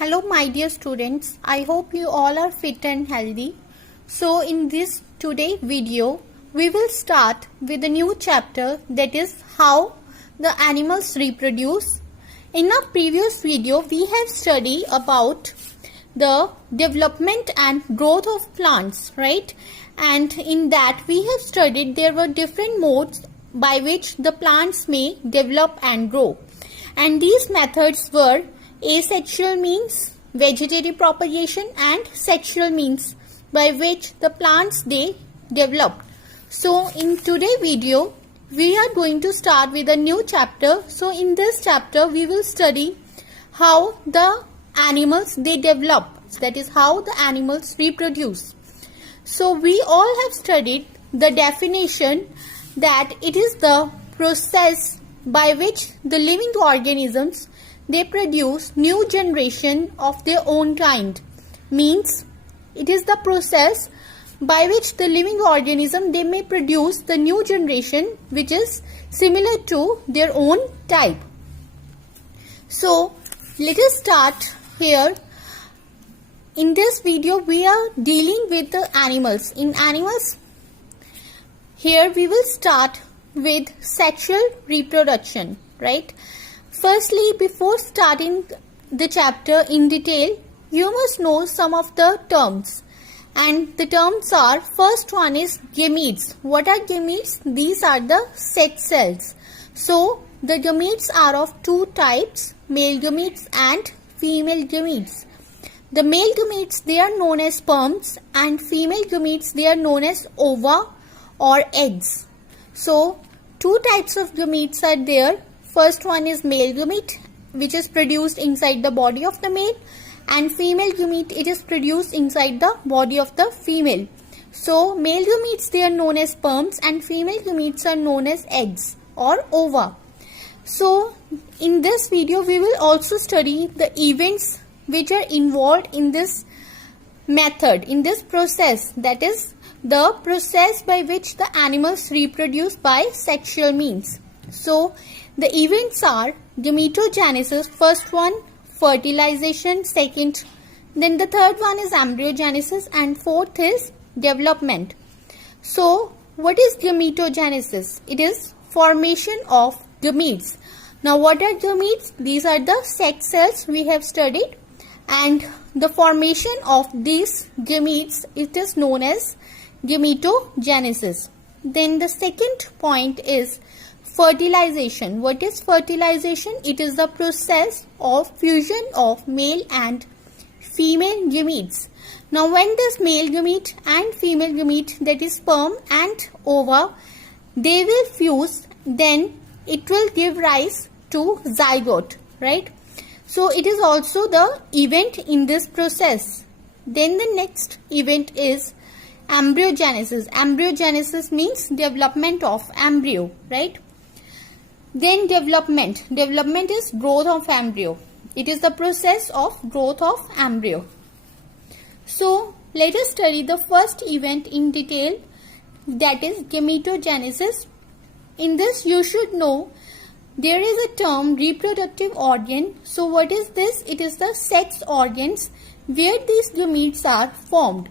Hello my dear students, I hope you all are fit and healthy. So in this today video, we will start with a new chapter, that is how the animals reproduce. In our previous video, we have studied about the development and growth of plants, right? And in that we have studied there were different modes by which the plants may develop and grow. And these methods were asexual means, vegetative propagation, and sexual means by which the plants they develop. So in today's video we are going to start with a new chapter. So in this chapter we will study how the animals they develop, that is how the animals reproduce. So we all have studied the definition that it is the process by which the living organisms they produce new generation of their own kind. Means it is the process by which the living organism they may produce the new generation which is similar to their own type. So let us start here. In this video we are dealing with the animals. In animals, here we will start with sexual reproduction, right? Firstly, before starting the chapter in detail, you must know some of the terms. And the terms are, first one is gametes. What are gametes? These are the sex cells. So, the gametes are of two types, male gametes and female gametes. The male gametes they are known as sperms, and female gametes they are known as ova or eggs. So, two types of gametes are there. First one is male gamete, which is produced inside the body of the male, and female gamete, it is produced inside the body of the female. So male gametes they are known as sperms and female gametes are known as eggs or ova. So in this video we will also study the events which are involved in this method, in this process, that is the process by which the animals reproduce by sexual means. So the events are gametogenesis, first one fertilization, second, then the third one is embryogenesis, and fourth is development. So what is gametogenesis? It is formation of gametes. Now what are gametes? These are the sex cells we have studied, and the formation of these gametes it is known as gametogenesis. Then the second point is fertilization. What is fertilization? It is the process of fusion of male and female gametes. Now when this male gamete and female gamete, that is sperm and ova, they will fuse, then it will give rise to zygote, right? So it is also the event in this process. Then the next event is embryogenesis. Embryogenesis means development of embryo, right? Then development. Development is growth of embryo. It is the process of growth of embryo. So let us study the first event in detail, that is gametogenesis. In this you should know there is a term reproductive organ. So what is this? It is the sex organs where these gametes are formed.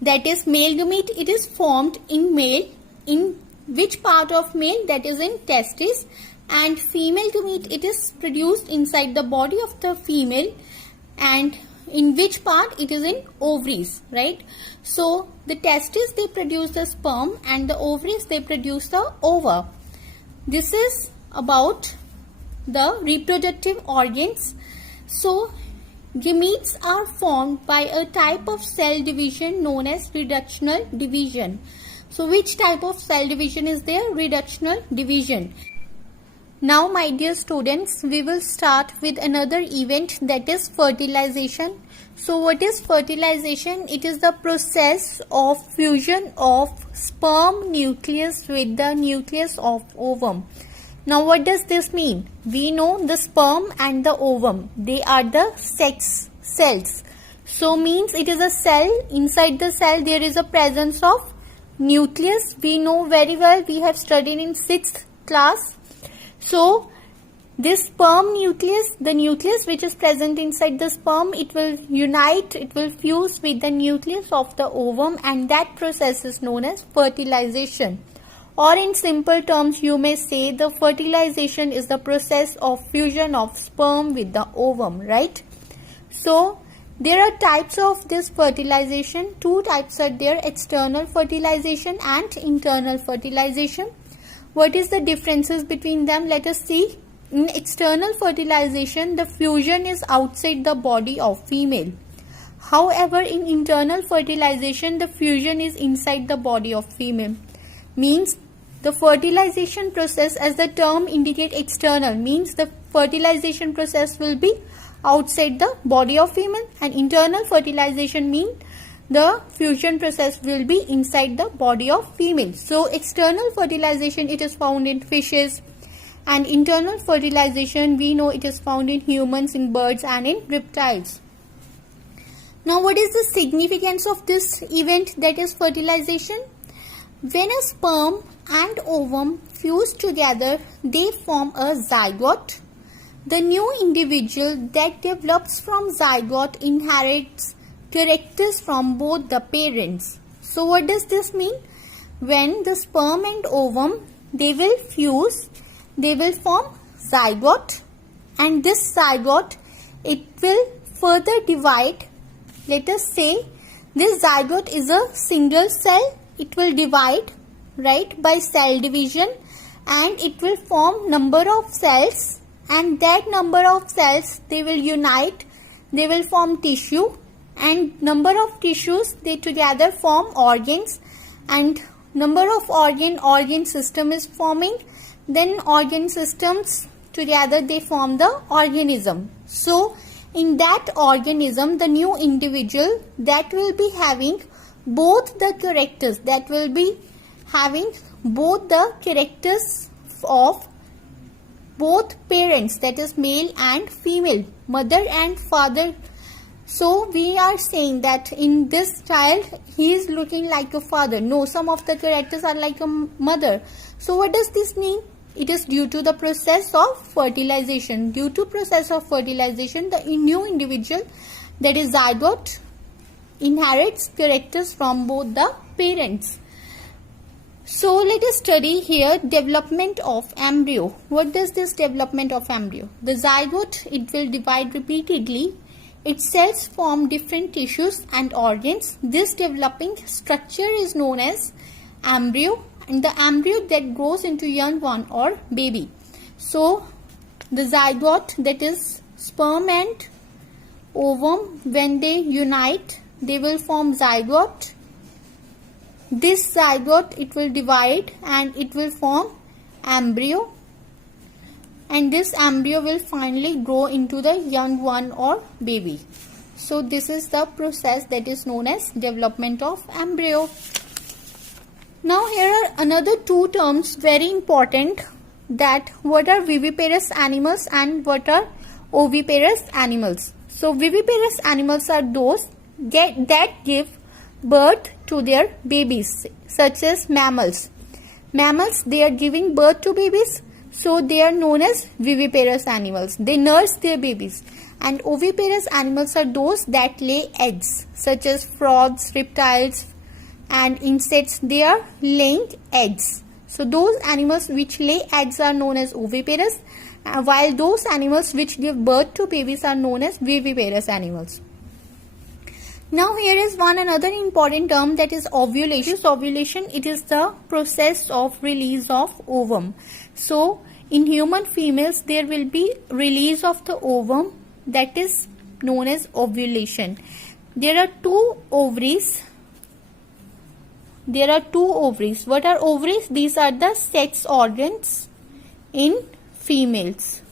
That is male gamete, it is formed in male. In which part of male? That is in testis. And female gamete it is produced inside the body of the female, and in which part? It is in ovaries, right? So the testis they produce the sperm and the ovaries they produce the ova. This is about the reproductive organs. So gametes are formed by a type of cell division known as reductional division. So which type of cell division is there? Reductional division. Now my dear students, we will start with another event, that is fertilization. So what is fertilization? It is the process of fusion of sperm nucleus with the nucleus of ovum. Now what does this mean? We know the sperm and the ovum, they are the sex cells. So means it is a cell. Inside the cell there is a presence of nucleus. We know very well, we have studied in 6th class. So This sperm nucleus, the nucleus which is present inside the sperm, it will unite, it will fuse with the nucleus of the ovum, and that process is known as fertilization. Or in simple terms, you may say the fertilization is the process of fusion of sperm with the ovum, right? So, there are types of this fertilization. Two types are there, external fertilization and internal fertilization. What is the differences between them? Let us see. In external fertilization, the fusion is outside the body of female. However, in internal fertilization, the fusion is inside the body of female. Means the fertilization process, as the term indicate external, means the fertilization process will be outside the body of female, and internal fertilization means the fusion process will be inside the body of female. So external fertilization, it is found in fishes, and internal fertilization, we know it is found in humans, in birds and in reptiles. Now what is the significance of this event, that is fertilization? When a sperm and ovum fuse together, they form a zygote. The new individual that develops from zygote inherits characters from both the parents. So what does this mean? When the sperm and ovum, they will fuse, they will form zygote, and this zygote, it will further divide. Let us say this zygote is a single cell. It will divide, right, by cell division, and it will form number of cells, and that number of cells, they will unite, they will form tissue, and number of tissues, they together form organs, and number of organ system is forming, then organ systems together they form the organism. So in that organism, the new individual that will be having both the characters, that will be having both the characters of both parents, that is male and female, mother and father. So we are saying that in this child, he is looking like a father. No, some of the characters are like a mother. So what does this mean? It is due to the process of fertilization. Due to process of fertilization, the new individual, that is zygote, inherits characters from both the parents. So let us study here development of embryo. What does this development of embryo? The zygote, it will divide repeatedly. Its cells form different tissues and organs. This developing structure is known as embryo, and the embryo that grows into young one or baby. So the zygote, that is sperm and ovum, when they unite, they will form zygote. This zygote, it will divide and it will form embryo, and this embryo will finally grow into the young one or baby. So this is the process that is known as development of embryo. Now here are another two terms very important, that what are viviparous animals and what are oviparous animals. So viviparous animals are those that give birth to their babies, such as mammals. Mammals, they are giving birth to babies, so they are known as viviparous animals. They nurse their babies. And oviparous animals are those that lay eggs, such as frogs, reptiles and insects. They are laying eggs. So those animals which lay eggs are known as oviparous, while those animals which give birth to babies are known as viviparous animals. Now here is one another important term, that is ovulation. Ovulation, it is the process of release of ovum. So in human females, there will be release of the ovum, that is known as ovulation. There are two ovaries. What are ovaries? These are the sex organs in females.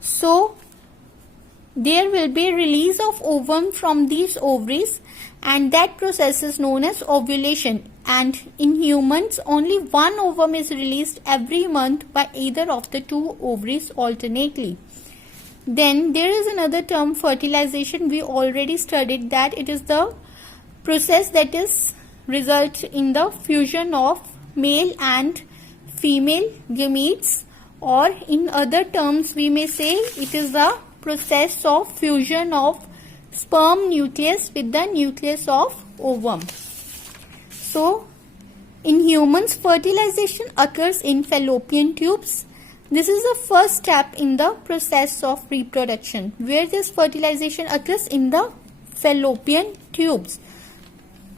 So there will be release of ovum from these ovaries, and that process is known as ovulation. And in humans, only one ovum is released every month by either of the two ovaries alternately. Then there is another term, fertilization. We already studied that. It is the process that is result in the fusion of male and female gametes, or in other terms we may say it is the process of fusion of sperm nucleus with the nucleus of ovum. So in humans, fertilization occurs in fallopian tubes. This is the first step in the process of reproduction, where this fertilization occurs in the fallopian tubes.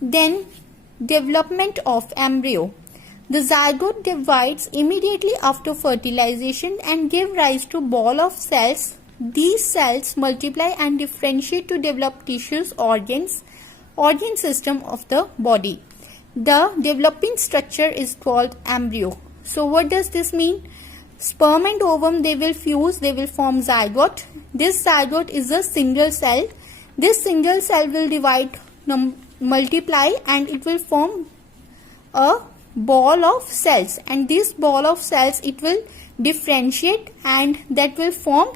Then development of embryo. The zygote divides immediately after fertilization and give rise to ball of cells. These cells multiply and differentiate to develop tissues, organ system of the body. The developing structure is called embryo. So what does this mean? Sperm and ovum, they will fuse, they will form zygote. This zygote is a single cell. This single cell will divide, multiply, and it will form a ball of cells. And this ball of cells, it will differentiate, and that will form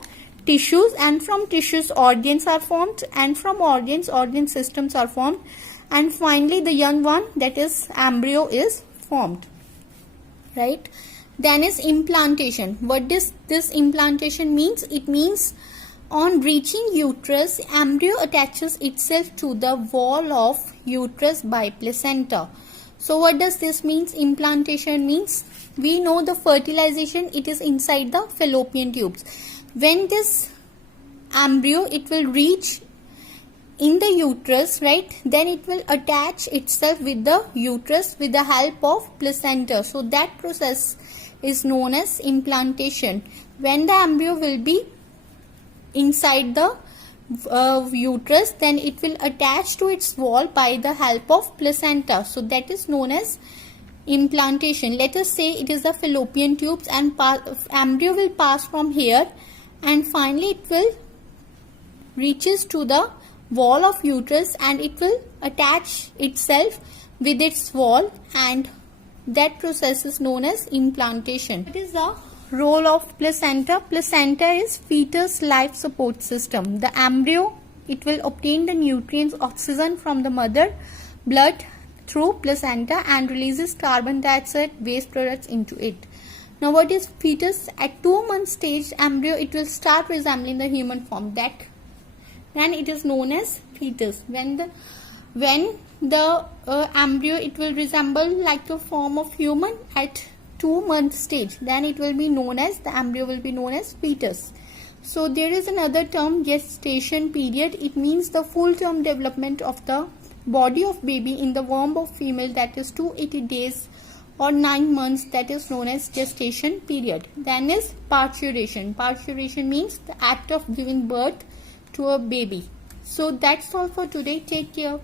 tissues, and from tissues organs are formed, and from organs organ systems are formed, and finally the young one, that is embryo, is formed, right? Then is implantation. What does this implantation means? It means on reaching uterus, embryo attaches itself to the wall of uterus by placenta. So what does this means? Implantation means, we know the fertilization, it is inside the fallopian tubes. When this embryo, it will reach in the uterus, right, then it will attach itself with the uterus with the help of placenta. So that process is known as implantation. When the embryo will be inside the uterus, then it will attach to its wall by the help of placenta. So that is known as implantation. Let us say it is the fallopian tubes, and embryo will pass from here, and finally it will reaches to the wall of uterus, and it will attach itself with its wall, and that process is known as implantation. What is the role of placenta? Placenta is fetus life support system. The embryo, it will obtain the nutrients, oxygen from the mother blood through placenta and releases carbon dioxide waste products into it. Now what is fetus? At 2 months stage, embryo, it will start resembling the human form. Then it is known as fetus. When the embryo, it will resemble like the form of human at 2 month stage, then it will be known as, the embryo will be known as fetus. So there is another term, gestation period. It means the full term development of the body of baby in the womb of female, that is 280 days or 9 months, that is known as gestation period. Then is parturition. Parturition means the act of giving birth to a baby. So that's all for today. Take care.